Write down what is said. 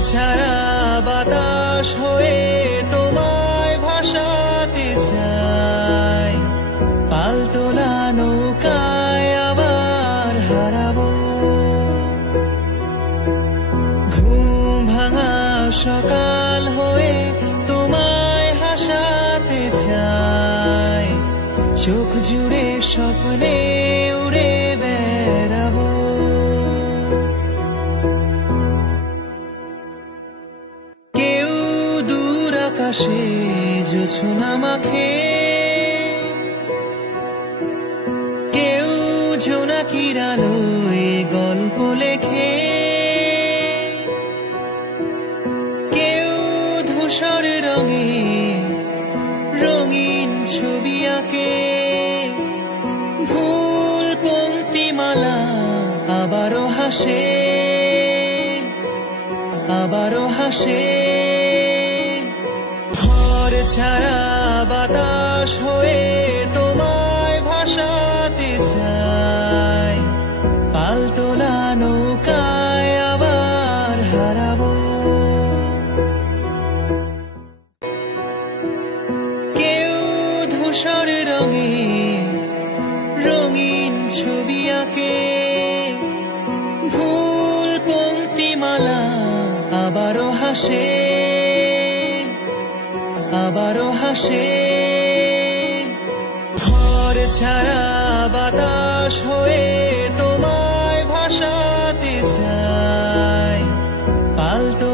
ছাড়া বাতাস হয়ে তোমায় ভাসাতে চাই, পালতোলা নৌকায় আবার হারাবো। ঘুম ভাঙা সকাল হয়ে তোমায় হাসাতে চাই, চোখ জুড়ে স্বপ্নে উড়ে বেড়াবো। কেউ দূর আকাশে জোছনা মাখে, কেউ জোনাকির আলোয় গল্প লেখে, কেউ ধূসর রঙে রঙিন ছবি আঁকে। ভুল পংক্তিমালা আবারও হাসে, আবারও হাসে। ঘর ছাড়া বাতাস হয়ে তোমায় ভাসাতে চাই, পালতোলা নৌকায় আবার হারাবো। কেউ ধূসর রঙে রঙিন ছবি আঁকে, ভুল পংক্তিমালা আবারও হাসে, আবারও হাসে। ঘর ছাড়া বাতাস হয়ে তোমায় ভাসাতে চাই, পালতো